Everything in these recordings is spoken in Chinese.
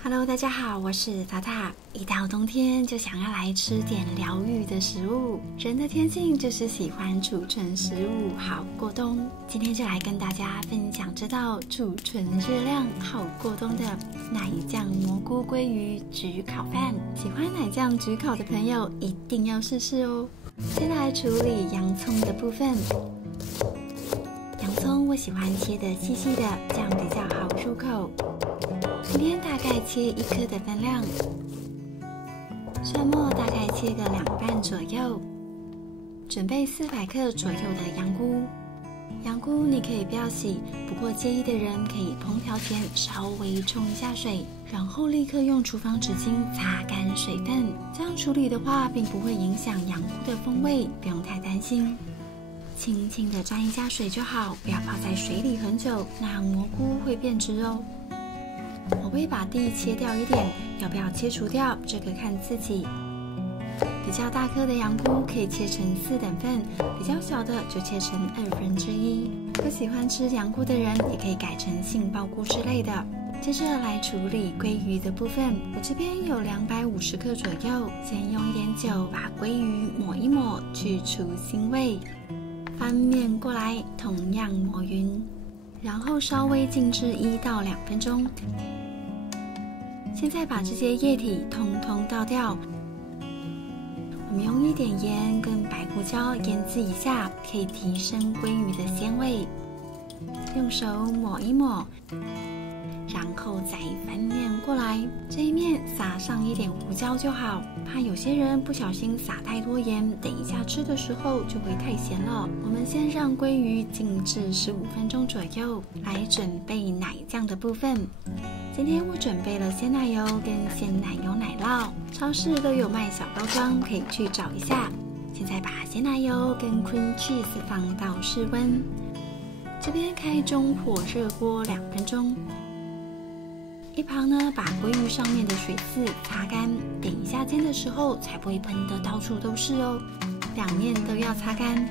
Hello， 大家好，我是塔塔。一到冬天就想要来吃点疗愈的食物，人的天性就是喜欢储存食物好过冬。今天就来跟大家分享这道储存热量好过冬的奶酱蘑菇鲑鱼焗烤饭。喜欢奶酱焗烤的朋友一定要试试哦。先来处理洋葱的部分。洋葱我喜欢切得细细的，这样比较好入口。今天大概切1颗的分量，蒜末大概切个2瓣左右，准备400克左右的羊菇。羊菇你可以不要洗，不过介意的人可以烹调前稍微冲一下水，然后立刻用厨房纸巾擦干水分。这样处理的话，并不会影响羊菇的风味，不用太担心。轻轻的沾一下水就好，不要泡在水里很久，那样蘑菇会变质哦。我会把蒂切掉一点，要不要切除掉，这个看自己。比较大颗的羊菇可以切成4等份，比较小的就切成1/2。不喜欢吃羊菇的人，也可以改成杏鲍菇之类的。接着来处理鲑鱼的部分，我这边有250克左右，先用一点酒把鲑鱼抹一抹，去除腥味。翻面过来，同样抹匀，然后稍微静置1到2分钟。现在把这些液体通通倒掉，我们用一点盐跟白胡椒腌制一下，可以提升鲑鱼的鲜味。用手抹一抹，然后再翻面过来，这一面撒上一点胡椒就好，怕有些人不小心撒太多盐，等一下吃的时候就会太咸了。我们先让鲑鱼静置15分钟左右，来准备奶酱的部分。今天我准备了鲜奶油跟鲜奶油奶酪，超市都有卖小包装，可以去找一下。现在把鲜奶油跟 cream cheese 放到室温，这边开中火热锅2分钟。一旁呢，把鲑鱼上面的水渍擦干，等一下煎的时候才不会喷得到处都是哦。2面都要擦干。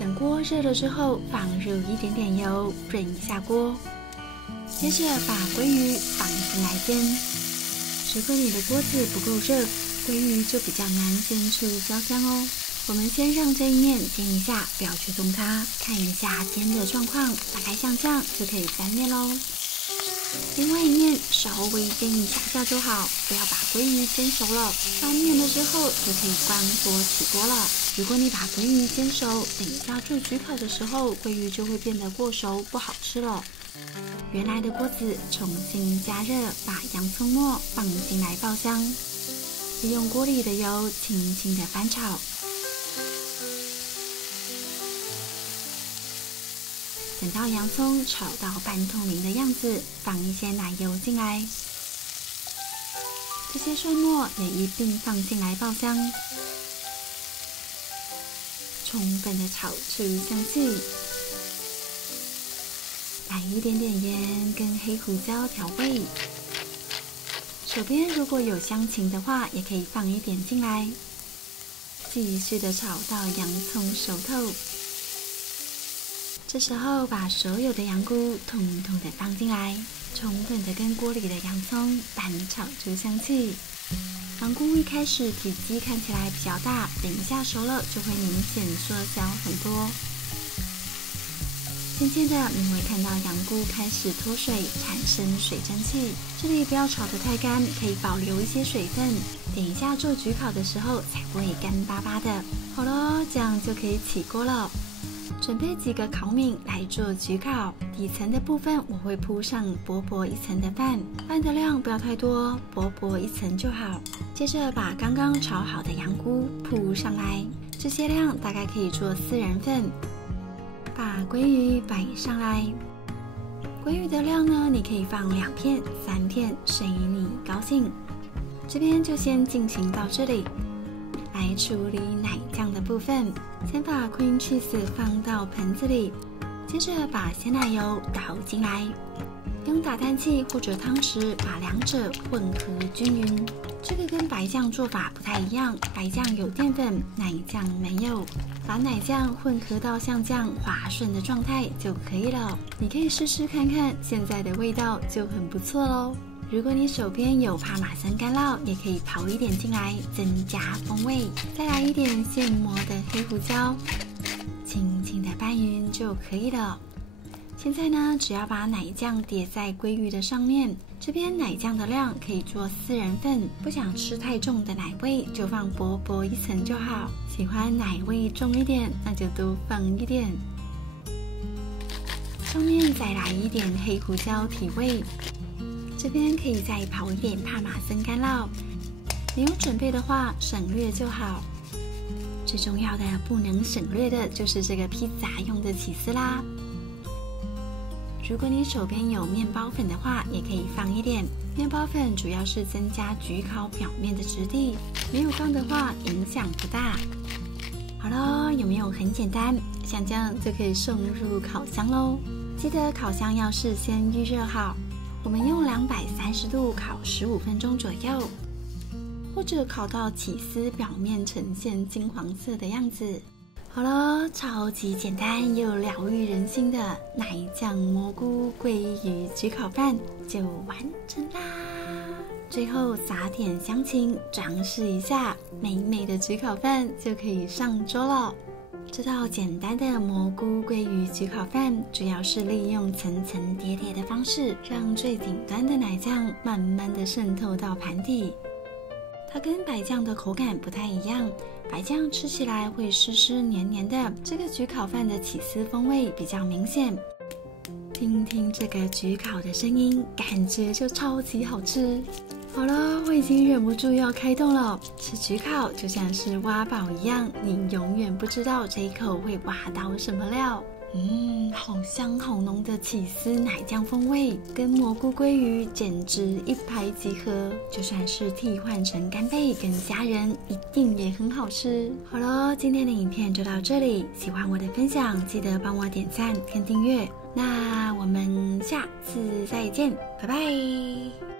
等锅热了之后，放入一点点油，润一下锅。接着把鲑鱼放进来煎。如果你的锅子不够热，鲑鱼就比较难煎出焦香哦。我们先让这一面煎一下，不要去动它，看一下煎的状况，大概像这样就可以翻面咯。另外一面稍微煎一下就好，不要把鲑鱼煎熟了。翻面了之后就可以关火起锅了。如果你把鲑鱼煎熟，等一下做焗烤的时候，鲑鱼就会变得过熟，不好吃了。原来的锅子重新加热，把洋葱末放进来爆香，利用锅里的油轻轻的翻炒。等到洋葱炒到半透明的样子，放一些奶油进来，这些蒜末也一并放进来爆香，充分的炒出香气。来一点点盐跟黑胡椒调味，手边如果有香芹的话，也可以放一点进来。继续的炒到洋葱熟透，这时候把所有的羊菇统统的放进来，充分的跟锅里的洋葱拌炒出香气。羊菇一开始体积看起来比较大，等一下熟了就会明显缩小很多。渐渐的，你会看到羊菇开始脱水，产生水蒸气。这里不要炒得太干，可以保留一些水分，等一下做焗烤的时候才不会干巴巴的。好了，这样就可以起锅了。准备几个烤饼来做焗烤，底层的部分我会铺上薄薄一层的饭，饭的量不要太多，薄薄1层就好。接着把刚刚炒好的羊菇铺上来，这些量大概可以做4人份。把鲑鱼摆上来，鲑鱼的量呢，你可以放2片、3片，随你高兴。这边就先进行到这里。来处理奶酱的部分，先把 cream cheese 放到盆子里，接着把鲜奶油倒进来，用打蛋器或者汤匙把两者混合均匀。这个跟白酱做法不太一样，白酱有淀粉，奶酱没有。把奶酱混合到像这样滑顺的状态就可以了。你可以试试看看，现在的味道就很不错咯。如果你手边有帕玛森干酪，也可以刨一点进来，增加风味。再来一点现磨的黑胡椒，轻轻的拌匀就可以了。现在呢，只要把奶酱叠在鲑鱼的上面。这边奶酱的量可以做4人份，不想吃太重的奶味，就放薄薄一层就好。喜欢奶味重一点，那就多放一点。上面再来一点黑胡椒提味。这边可以再刨一点帕玛森干酪，没有准备的话省略就好。最重要的不能省略的就是这个披萨用的起司啦。如果你手边有面包粉的话，也可以放一点。面包粉主要是增加焗烤表面的质地，没有放的话影响不大。好了，有没有很简单？像这样就可以送入烤箱咯。记得烤箱要事先预热好。我们用230度烤15分钟左右，或者烤到起司表面呈现金黄色的样子。好了，超级简单又疗愈人心的奶酱蘑菇鲑鱼焗烤饭就完成啦！最后撒点香芹，装饰一下，美美的焗烤饭就可以上桌了。这道简单的蘑菇鲑鱼焗烤饭，主要是利用层层叠叠的方式，让最顶端的奶酱慢慢的渗透到盘底。它跟白酱的口感不太一样，白酱吃起来会湿湿黏黏的，这个焗烤饭的起司风味比较明显。听听这个焗烤的声音，感觉就超级好吃。好了，我已经忍不住要开动了。吃焗烤就像是挖宝一样，你永远不知道这一口会挖到什么料。好香好浓的起司奶酱风味，跟蘑菇鲑鱼简直一拍即合。就算是替换成干贝跟家人，一定也很好吃。好了，今天的影片就到这里。喜欢我的分享，记得帮我点赞跟订阅。那我们下次再见，拜拜。